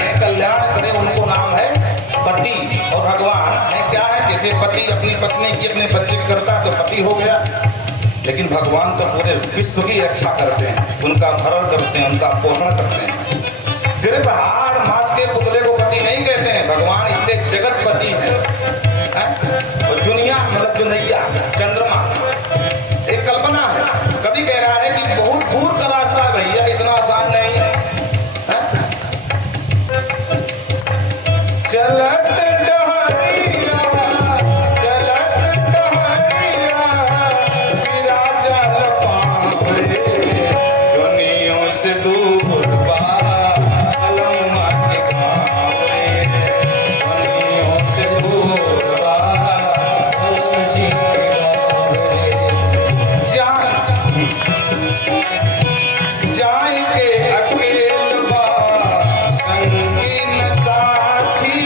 करें, कल्याण करें, उनको नाम है पति। और भगवान है क्या है, जैसे पति अपनी पत्नी की, अपने बच्चे की करता है तो पति हो गया, लेकिन भगवान तो पूरे विश्व की रक्षा करते हैं, उनका भरण करते हैं, उनका पोषण करते हैं। सिर्फ हाड़ मांस के पुतले को पति नहीं कहते हैं भगवान, इसलिए जगत पति है। और दुनिया मतलब दुनिया चंद्रमा एक कल्पना है, कभी कह रहा है कि बहुत दूर का रास्ता है भैया, इतना आसान नहीं है। चलत डहरिया, चलत डहरिया, विराजल पावे, दुनियों से दूर बा, अलमा के पावे, दुनियों से दूर बा, जी के पावे। जाए के अकेल बा, संगी न साथी,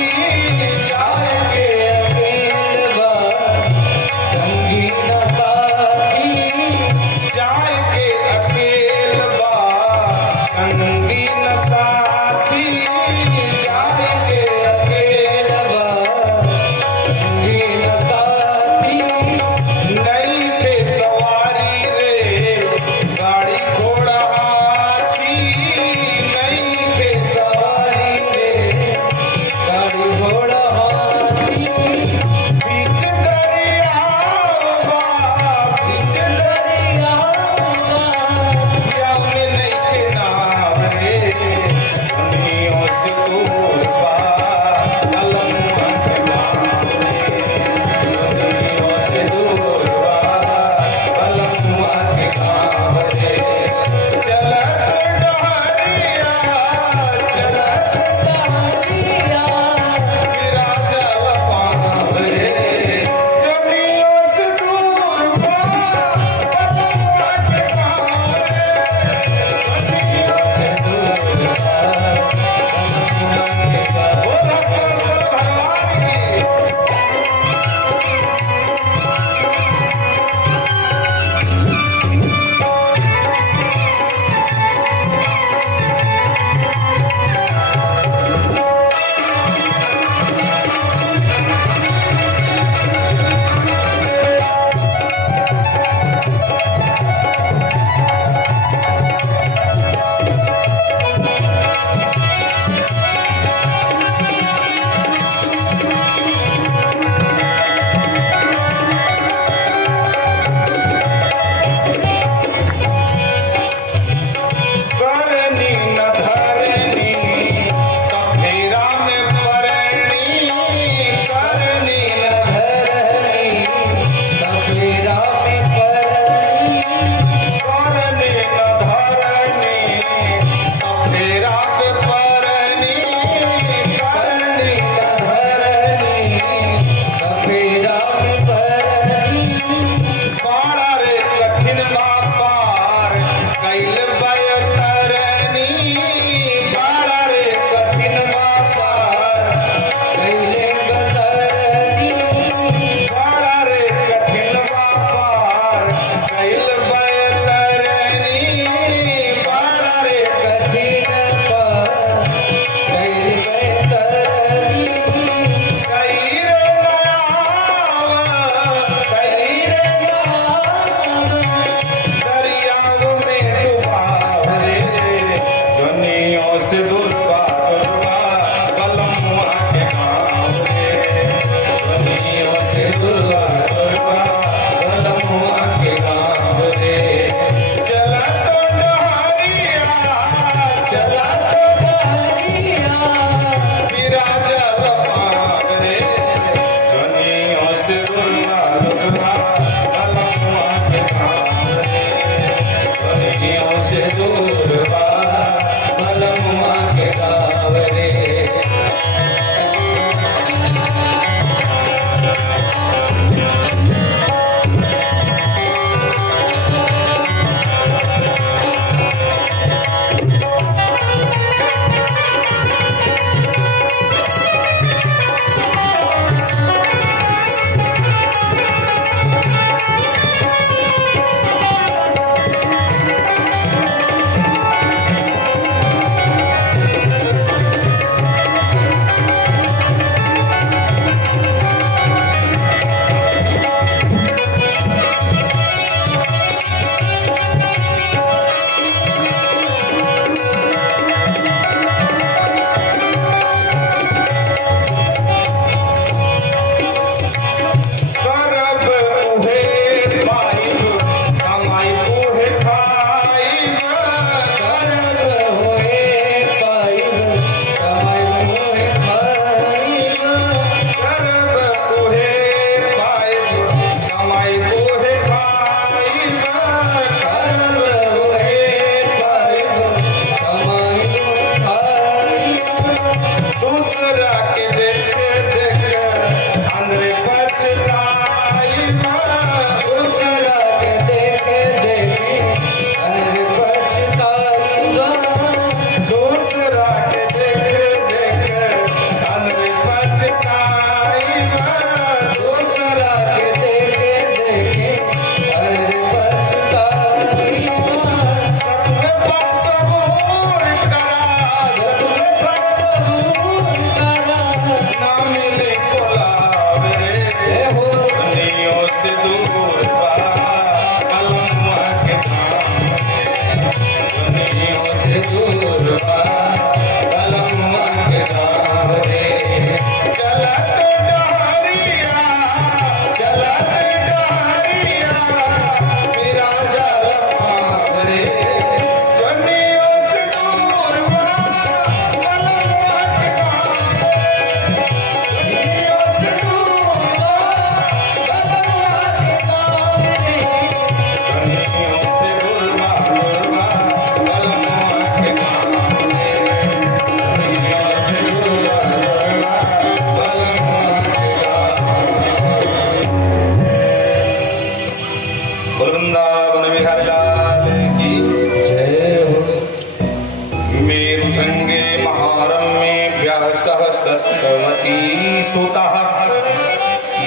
व्यासः सत्यवती सुतः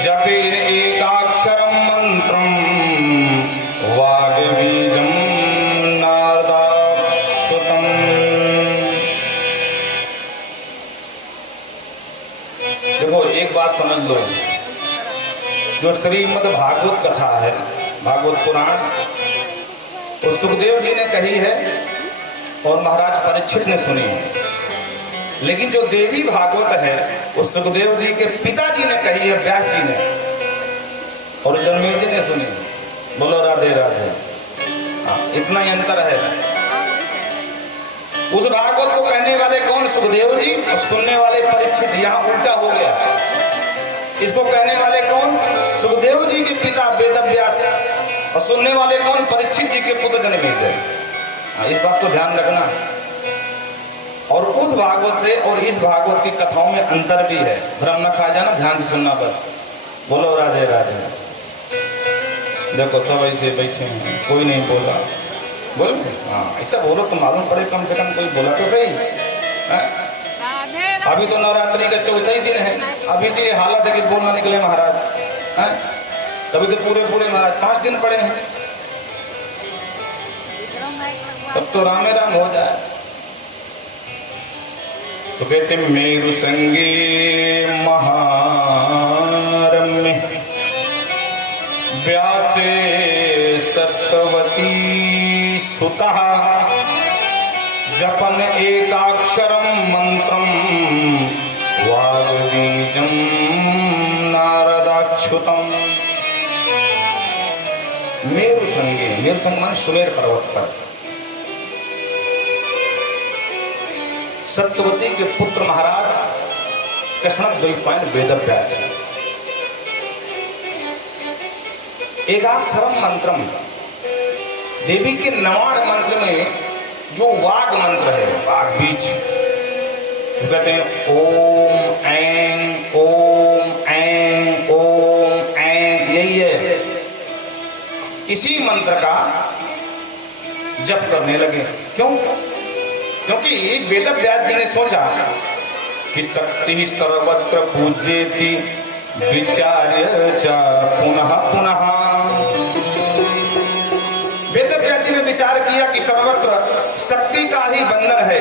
जपेन एकाक्षरं मंत्रं वाग्बीजं नारदाच्युतम्। देखो एक बात समझ लो, जो श्रीमद् भागवत कथा है, भागवत पुराण, तो सुखदेव जी ने कही है और महाराज परीक्षित ने सुनी है। लेकिन जो देवी भागवत है वो सुखदेव जी के पिताजी ने कही है, व्यास जी ने, और जन्मेजय ने सुनी। बोलो राधे राधे। इतना ही अंतर है। उस भागवत को कहने वाले कौन? सुखदेव जी, और सुनने वाले परीक्षित। यहाँ उल्टा हो गया। इसको कहने वाले कौन? सुखदेव जी के पिता वेदव्यास, और सुनने वाले कौन? परीक्षित जी के पुत्र जन्मेजय। इस बात को ध्यान रखना। और उस भागवत से और इस भागवत की कथाओं में अंतर भी है। भ्रम न खा जाना, ध्यान से सुनना बस। बोलो राधे राधे। देखो सब ऐसे बैठे हैं, कोई नहीं बोला। बोलो हाँ, ऐसा बोलो तो मालूम पड़े, कम से कम कोई बोला तो सही है? अभी तो नवरात्रि का चौथा ही दिन है, अभी से ये हालत है कि बोलना निकले महाराज है। तभी तो पूरे महाराज 5 दिन पड़े हैं, तब तो रामे राम हो जाए। तो कहते मेरु संगे महारम्य व्यासे सत्यवती सुतः जपन एकाक्षरं मंत्रं वाग्बीजं नारदाच्युतम्। मेरु संगे, मेरु संग माने सुमेर पर्वत पर सत्यवती के पुत्र महाराज कृष्णद्वैपायन वेदव्यास एकाक्षरम मंत्रम, देवी के नवार मंत्र में जो वाग मंत्र है, वाग बीज, कहते हैं ओम ऐं ओम ऐं ओम ऐं, यही है। इसी मंत्र का जप करने लगे। क्यों? क्योंकि वेदव्यास जी ने सोचा कि शक्ति सर्वत्र पूज्येति विचार्य च पुनः पुनः। वेदव्यास जी ने विचार किया कि सर्वत्र शक्ति का ही बंधन है।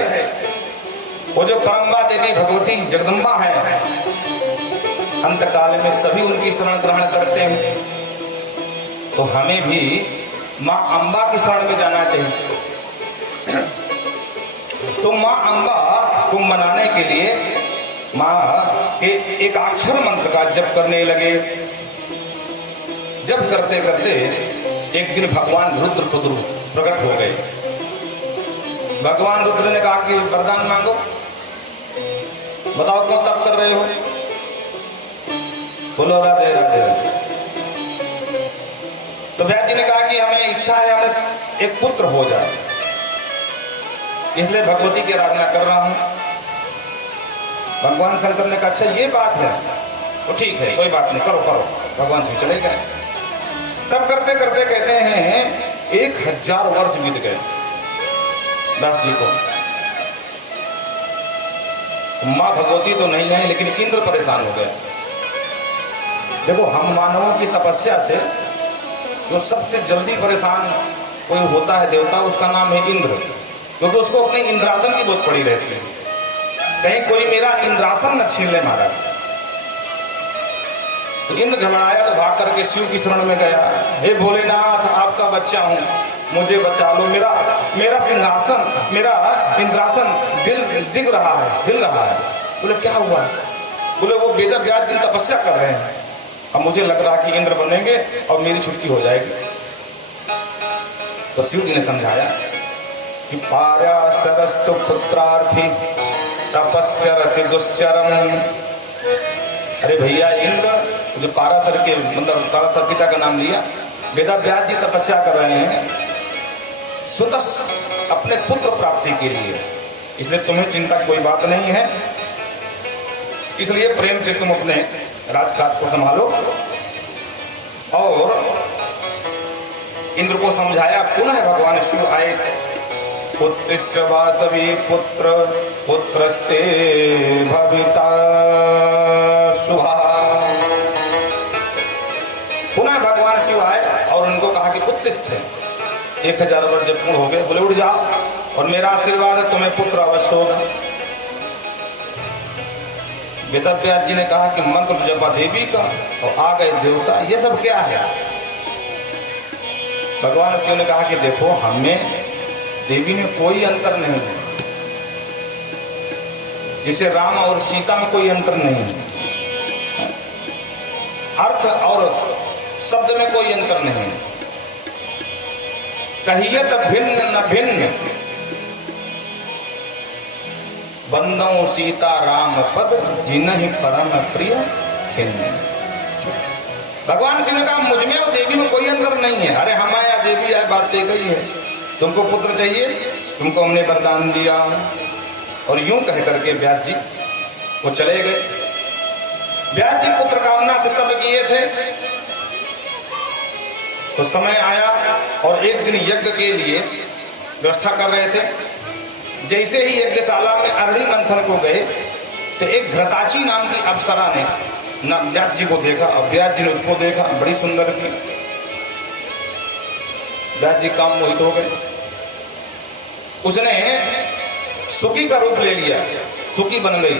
वो जो परम्बा देवी भगवती जगदम्बा है, अंतकाल में सभी उनकी शरण ग्रहण करते हैं। तो हमें भी माँ अम्बा की शरण में जाना चाहिए। तो माँ अम्बा को मनाने के लिए माँ के एक अक्षर मंत्र का जप करने लगे। जप करते करते एक दिन भगवान रुद्र प्रकट हो गए। भगवान रुद्र ने कहा कि वरदान मांगो, बताओ क्यों तप कर रहे हो? बोलो राधे राधे। तो व्यास जी ने कहा कि हमें इच्छा है, हमें एक पुत्र हो जाए, इसलिए भगवती की आराधना कर रहा हूं। भगवान शंकर ने कहा अच्छा ये बात है, तो ठीक है कोई बात नहीं, करो करो। भगवान से चले गए। तब करते करते कहते हैं 1000 वर्ष बीत गए दास जी को। माँ भगवती तो नहीं है, लेकिन इंद्र परेशान हो गया। देखो हम मानवों की तपस्या से जो सबसे जल्दी परेशान कोई होता है देवता, उसका नाम है इंद्र, क्योंकि उसको अपने इंद्रासन की बहुत पड़ी रहती है। कहीं कोई मेरा इंद्रासन न छीन ले महाराज। तो इंद्र घबराया तो भाग करके शिव की शरण में गया। हे भोलेनाथ, आपका बच्चा हूँ, मुझे बचा लो। मेरा सिंहासन, मेरा इंद्रासन दिख रहा है, हिल रहा है। बोले क्या हुआ? बोले वो वेदव्यास जी तपस्या कर रहे हैं, अब मुझे लग रहा कि इंद्र बनेंगे और मेरी छुट्टी हो जाएगी। तो शिव जी ने समझाया कि पाराशरस्तु पुत्रार्थी तपश्चरति दुश्चरम। अरे भैया इंद्र, जो पाराशर के मतलब पाराशर पिता का नाम लिया, वेदव्यास जी तपस्या कर रहे हैं सुतस अपने पुत्र प्राप्ति के लिए, इसलिए तुम्हें चिंता कोई बात नहीं है। इसलिए प्रेम से तुम अपने राजकाज को संभालो। और इंद्र को समझाया। पुनः भगवान शिव आए। उत्तिष्ठ वासवी पुत्र पुत्रस्ते भविता शुभा। पुनः भगवान शिव आए और उनको कहा कि उत्तिष्ठ, 1000 वर्ष जब पूर्ण हो गए, बोले उठ जाओ और मेरा आशीर्वाद है तुम्हें पुत्र अवश्य होगा। वेदव्यास जी ने कहा कि मंत्र जपा देवी का और आ गए देवता, ये सब क्या है? भगवान शिव ने कहा कि देखो हमें देवी में कोई अंतर नहीं है, जिसे राम और सीता में कोई अंतर नहीं है, अर्थ और शब्द में कोई अंतर नहीं है। कहियत भिन्न न भिन्न, बंदों सीता राम पद, जिन्हि परम प्रिय खिन्न। भगवान शिव ने कहा मुझ में और देवी में कोई अंतर नहीं है। अरे हम आया देवी आए, बात एक ही है। तुमको पुत्र चाहिए, तुमको हमने वरदान दिया। और यूं कह करके व्यास जी वो चले गए। व्यास जी पुत्र कामना से तब किए थे, तो समय आया और एक दिन यज्ञ के लिए व्यवस्था कर रहे थे। जैसे ही यज्ञशाला में अरणी मंथन को गए तो एक घृताची नाम की अप्सरा ने ना व्यास जी को देखा और व्यास जी ने उसको देखा, बड़ी सुंदर थी। व्यास जी काम मोहित हो गए। उसने सुकी का रूप ले लिया, सुकी बन गई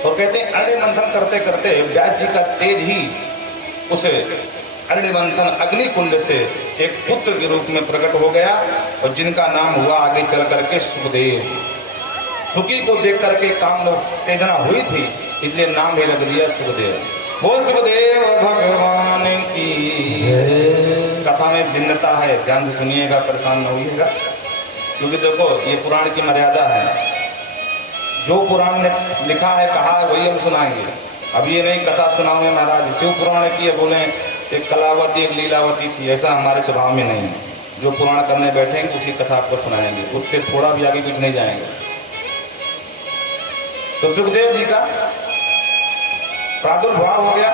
और कहते हैं अरण्य मंथन करते करते व्यास जी का तेज ही उसे अरण्य मंथन अग्नि कुंड से एक पुत्र के रूप में प्रकट हो गया और जिनका नाम हुआ आगे चल करके सुखदेव। सुकी को देख करके काम उत्तेजना हुई थी, इसलिए नाम ही रख दिया सुखदेव। बोल सुखदेव भगवान की जय। कथा में भिन्नता है, ध्यान से सुनिएगा, परेशान न होइएगा, क्योंकि देखो ये पुराण की मर्यादा है। जो पुराण ने लिखा है कहा है वही हम सुनाएंगे। अब ये नहीं कथा सुनाओगे महाराज शिव पुराण की है, बोले एक कलावती एक लीलावती थी, ऐसा हमारे स्वभाव में नहीं है। जो पुराण करने बैठेंगे उसी कथा आपको सुनाएंगे, उससे थोड़ा भी आगे कुछ नहीं जाएंगे। तो सुखदेव जी का प्रादुर्भाव हो गया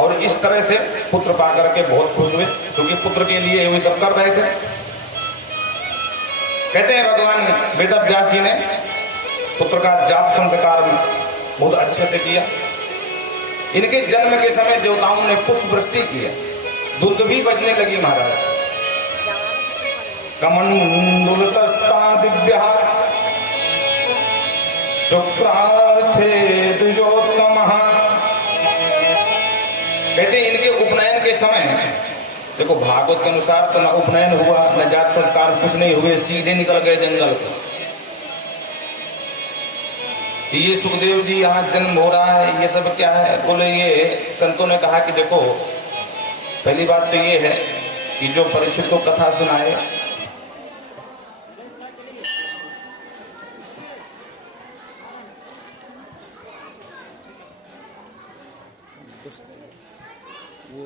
और इस तरह से पुत्र पाकर के बहुत खुश हुए, क्योंकि पुत्र के लिए वे सब कर रहे थे। कहते हैं भगवान वेदव्यास जी ने पुत्र का जात संस्कार बहुत अच्छे से किया। इनके जन्म के समय देवताओं ने पुष्प वृष्टि किया, दुर्ग भी बजने लगी महाराज। कमंडलतस्ता दिव्या शुक्रार्थे द्विजोत्तमः। कहते हैं इनके उपनयन के समय, देखो भागवत के अनुसार तो न उपनयन हुआ न जात संस्कार, कुछ नहीं हुए, सीधे निकल गए जंगल को। ये सुखदेव जी यहाँ जन्म हो रहा है, ये सब क्या है? बोले ये संतों ने कहा कि देखो पहली बात तो ये है कि जो परीक्षित को कथा सुनाए वो